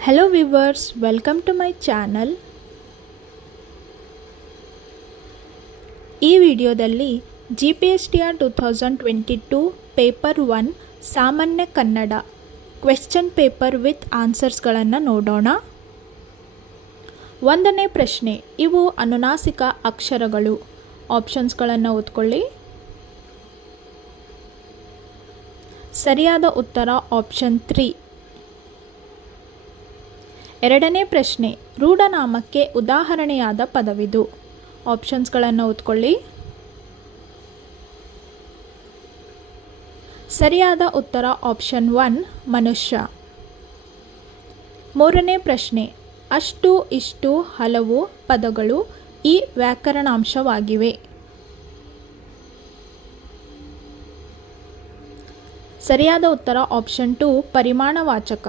Hello viewers, welcome to my channel. ಈ ವಿಡಿಯೋದಲ್ಲಿ GPSTR 2022 paper 1 ಸಾಮಾನ್ಯ ಕನ್ನಡ ಕ್ವೆಶ್ಚನ್ ಪೇಪರ್ ವಿತ್ ಆನ್ಸರ್ಸ್ಗಳನ್ನು ನೋಡೋಣ. ಒಂದನೇ ಪ್ರಶ್ನೆ, ಇವು ಅನುನಾಸಿಕ ಅಕ್ಷರಗಳು. ಆಪ್ಷನ್ಸ್ಗಳನ್ನು ಓದ್ಕೊಳ್ಳಿ. ಸರಿಯಾದ ಉತ್ತರ ಆಪ್ಷನ್ 3. ಎರಡನೇ ಪ್ರಶ್ನೆ, ರೂಢನಾಮಕ್ಕೆ ಉದಾಹರಣೆಯಾದ ಪದವಿದು. ಆಪ್ಷನ್ಸ್ಗಳನ್ನು ಓದ್ಕೊಳ್ಳಿ. ಸರಿಯಾದ ಉತ್ತರ ಆಪ್ಷನ್ 1 ಮನುಷ್ಯ. ಮೂರನೇ ಪ್ರಶ್ನೆ, ಅಷ್ಟು ಇಷ್ಟು ಹಲವು ಪದಗಳು ಈ ವ್ಯಾಕರಣಾಂಶವಾಗಿವೆ. ಸರಿಯಾದ ಉತ್ತರ ಆಪ್ಷನ್ 2 ಪರಿಮಾಣವಾಚಕ.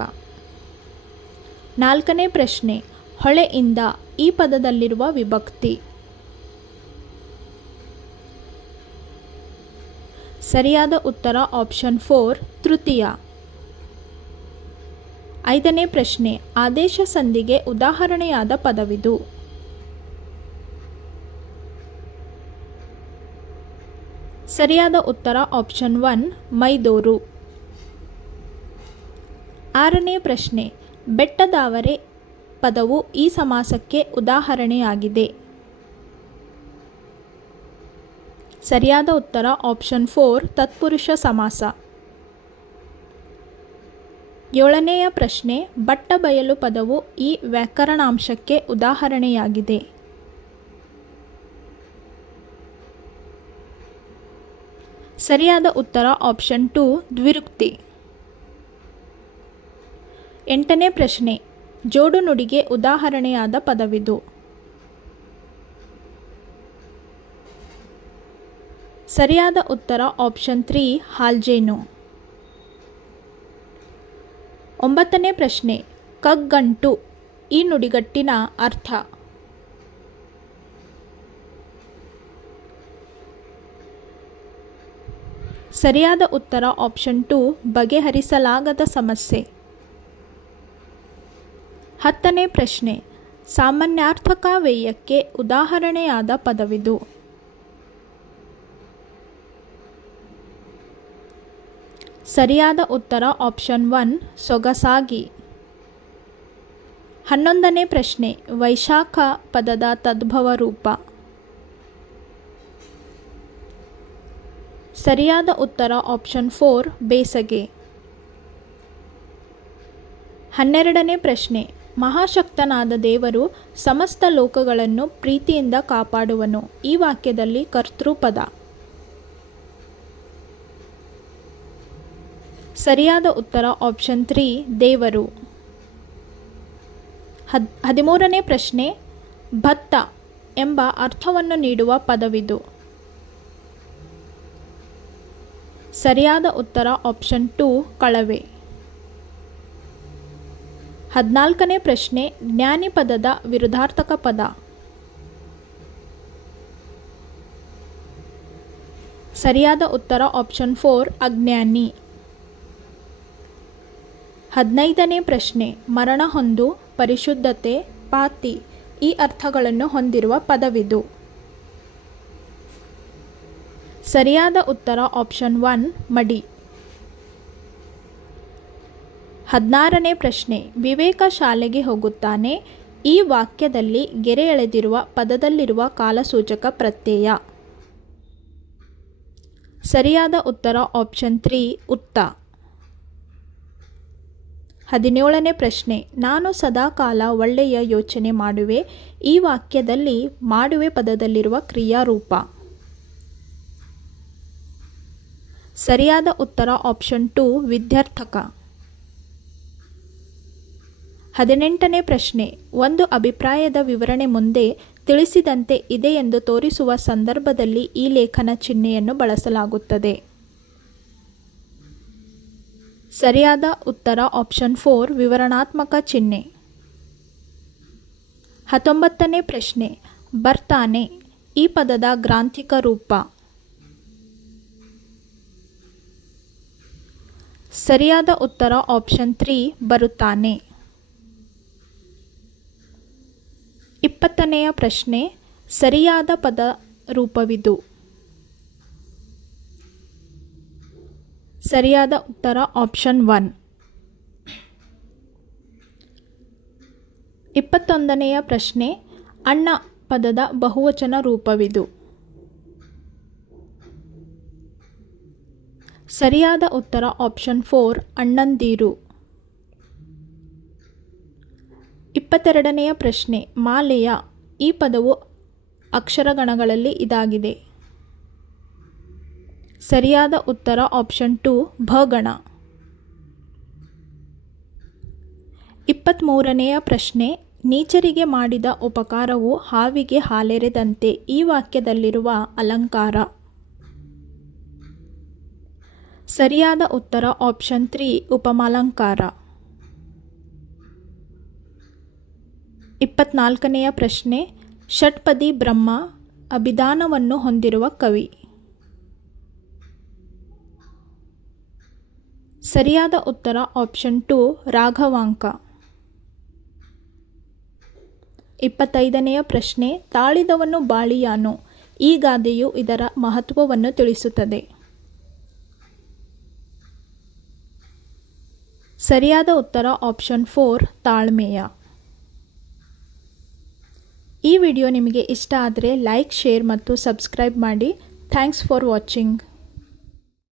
ನಾಲ್ಕನೇ ಪ್ರಶ್ನೆ, ಹೊಳೆಯಿಂದ ಈ ಪದದಲ್ಲಿರುವ ವಿಭಕ್ತಿ. ಸರಿಯಾದ ಉತ್ತರ ಆಪ್ಷನ್ 4 ತೃತೀಯ. ಐದನೇ ಪ್ರಶ್ನೆ, ಆದೇಶ ಸಂಧಿಗೆ ಉದಾಹರಣೆಯಾದ ಪದವಿದು. ಸರಿಯಾದ ಉತ್ತರ ಆಪ್ಷನ್ 1 ಮೈದೂರು. ಆರನೇ ಪ್ರಶ್ನೆ, ಬೆಟ್ಟದಾವರೆ ಪದವು ಈ ಸಮಾಸಕ್ಕೆ ಉದಾಹರಣೆಯಾಗಿದೆ. ಸರಿಯಾದ ಉತ್ತರ ಆಪ್ಷನ್ 4 ತತ್ಪುರುಷ ಸಮಾಸ. ಏಳನೆಯ ಪ್ರಶ್ನೆ, ಬಟ್ಟಬಯಲು ಪದವು ಈ ವ್ಯಾಕರಣಾಂಶಕ್ಕೆ ಉದಾಹರಣೆಯಾಗಿದೆ. ಸರಿಯಾದ ಉತ್ತರ ಆಪ್ಷನ್ 2 ದ್ವಿರುಕ್ತಿ. ಎಂಟನೇ ಪ್ರಶ್ನೆ, ಜೋಡು ನುಡಿಗೆ ಉದಾಹರಣೆಯಾದ ಪದವಿದು. ಸರಿಯಾದ ಉತ್ತರ ಆಪ್ಷನ್ 3 ಹಾಲ್ಜೇನು. ಒಂಬತ್ತನೇ ಪ್ರಶ್ನೆ, ಕಗ್ಗಂಟು ಈ ನುಡಿಗಟ್ಟಿನ ಅರ್ಥ. ಸರಿಯಾದ ಉತ್ತರ ಆಪ್ಷನ್ 2 ಬಗೆಹರಿಸಲಾಗದ ಸಮಸ್ಯೆ. ಹತ್ತನೇ ಪ್ರಶ್ನೆ, ಸಾಮಾನ್ಯಾರ್ಥಕ ವ್ಯಯಕ್ಕೆ ಉದಾಹರಣೆಯಾದ ಪದವಿದು. ಸರಿಯಾದ ಉತ್ತರ ಆಪ್ಷನ್ 1 ಸೊಗಸಾಗಿ. ಹನ್ನೊಂದನೇ ಪ್ರಶ್ನೆ, ವೈಶಾಖ ಪದದ ತದ್ಭವ ರೂಪ. ಸರಿಯಾದ ಉತ್ತರ ಆಪ್ಷನ್ 4 ಬೇಸಗೆ. ಹನ್ನೆರಡನೇ ಪ್ರಶ್ನೆ, ಮಹಾಶಕ್ತನಾದ ದೇವರು ಸಮಸ್ತ ಲೋಕಗಳನ್ನು ಪ್ರೀತಿಯಿಂದ ಕಾಪಾಡುವನು. ಈ ವಾಕ್ಯದಲ್ಲಿ ಕರ್ತೃಪದ. ಸರಿಯಾದ ಉತ್ತರ ಆಪ್ಷನ್ 3 ದೇವರು. 13ನೇ ಪ್ರಶ್ನೆ, ಭತ್ತ ಎಂಬ ಅರ್ಥವನ್ನು ನೀಡುವ ಪದವಿದು. ಸರಿಯಾದ ಉತ್ತರ ಆಪ್ಷನ್ 2 ಕಳವೆ. 14ನೇ ಪ್ರಶ್ನೆ, ಜ್ಞಾನಿ ಪದದ ವಿರುದ್ಧಾರ್ಥಕ ಪದ. ಸರಿಯಾದ ಉತ್ತರ ಆಪ್ಷನ್ 4 ಅಜ್ಞಾನಿ. 15ನೇ ಪ್ರಶ್ನೆ, ಮರಣ ಹೊಂದು, ಪರಿಶುದ್ಧತೆ, ಪಾತಿ ಈ ಅರ್ಥಗಳನ್ನು ಹೊಂದಿರುವ ಪದವಿದು. ಸರಿಯಾದ ಉತ್ತರ ಆಪ್ಷನ್ 1 ಮಡಿ. 16ನೇ ಪ್ರಶ್ನೆ, ವಿವೇಕ ಶಾಲೆಗೆ ಹೋಗುತ್ತಾನೆ ಈ ವಾಕ್ಯದಲ್ಲಿ ಗೆರೆ ಎಳೆದಿರುವ ಪದದಲ್ಲಿರುವ ಕಾಲಸೂಚಕ ಪ್ರತ್ಯಯ. ಸರಿಯಾದ ಉತ್ತರ ಆಪ್ಷನ್ 3 ಉತ್ತ. 17ನೇ ಪ್ರಶ್ನೆ, ನಾನು ಸದಾಕಾಲ ಒಳ್ಳೆಯ ಯೋಚನೆ ಮಾಡುವೆ ಈ ವಾಕ್ಯದಲ್ಲಿ ಮಾಡುವೆ ಪದದಲ್ಲಿರುವ ಕ್ರಿಯಾರೂಪ. ಸರಿಯಾದ ಉತ್ತರ ಆಪ್ಷನ್ 2 ವಿದ್ಯಾರ್ಥಕ. 18ನೇ ಪ್ರಶ್ನೆ, ಒಂದು ಅಭಿಪ್ರಾಯದ ವಿವರಣೆ ಮುಂದೆ ತಿಳಿಸಿದಂತೆ ಇದೆ ಎಂದು ತೋರಿಸುವ ಸಂದರ್ಭದಲ್ಲಿ ಈ ಲೇಖನ ಚಿಹ್ನೆಯನ್ನು ಬಳಸಲಾಗುತ್ತದೆ. ಸರಿಯಾದ ಉತ್ತರ ಆಪ್ಷನ್ 4 ವಿವರಣಾತ್ಮಕ ಚಿಹ್ನೆ. 19ನೇ ಪ್ರಶ್ನೆ, ಬರ್ತಾನೆ ಈ ಪದದ ಗ್ರಾಂಥಿಕ ರೂಪ. ಸರಿಯಾದ ಉತ್ತರ ಆಪ್ಷನ್ 3 ಬರುತ್ತಾನೆ. 20ನೆಯ ಪ್ರಶ್ನೆ ಸರಿಯಾದ ಪದ ರೂಪವಿದು. ಸರಿಯಾದ ಉತ್ತರ ಆಪ್ಷನ್ 1. 21ನೆಯ ಪ್ರಶ್ನೆ ಅಣ್ಣ ಪದದ ಬಹುವಚನ ರೂಪವಿದು. ಸರಿಯಾದ ಉತ್ತರ ಆಪ್ಷನ್ 4 ಅಣ್ಣಂದಿರು. 22ನೆಯ ಪ್ರಶ್ನೆ ಮಾಲೆಯ ಈ ಪದವು ಅಕ್ಷರಗಣಗಳಲ್ಲಿ ಇದಾಗಿದೆ. ಸರಿಯಾದ ಉತ್ತರ ಆಪ್ಷನ್ 2 ಭಗಣ. 23ನೆಯ ಪ್ರಶ್ನೆ ನೀಚರಿಗೆ ಮಾಡಿದ ಉಪಕಾರವು ಹಾವಿಗೆ ಹಾಲೆರೆದಂತೆ ಈ ವಾಕ್ಯದಲ್ಲಿರುವ ಅಲಂಕಾರ. ಸರಿಯಾದ ಉತ್ತರ ಆಪ್ಷನ್ 3 ಉಪಮಾಲಂಕಾರ. 24ನೆಯ ಪ್ರಶ್ನೆ ಷಟ್ಪದಿ ಬ್ರಹ್ಮ ಅಭಿಧಾನವನ್ನು ಹೊಂದಿರುವ ಕವಿ. ಸರಿಯಾದ ಉತ್ತರ ಆಪ್ಷನ್ 2 ರಾಘವಾಂಕ. 25ನೆಯ ಪ್ರಶ್ನೆ ತಾಳಿದವನು ಬಾಳಿಯಾನು ಈ ಗಾದೆಯು ಇದರ ಮಹತ್ವವನ್ನು ತಿಳಿಸುತ್ತದೆ. ಸರಿಯಾದ ಉತ್ತರ ಆಪ್ಷನ್ 4 ತಾಳ್ಮೆಯ. ಈ ವಿಡಿಯೋ ನಿಮಗೆ ಇಷ್ಟ ಆದರೆ ಲೈಕ್, ಶೇರ್ ಮತ್ತು ಸಬ್ಸ್ಕ್ರೈಬ್ ಮಾಡಿ. Thanks for watching.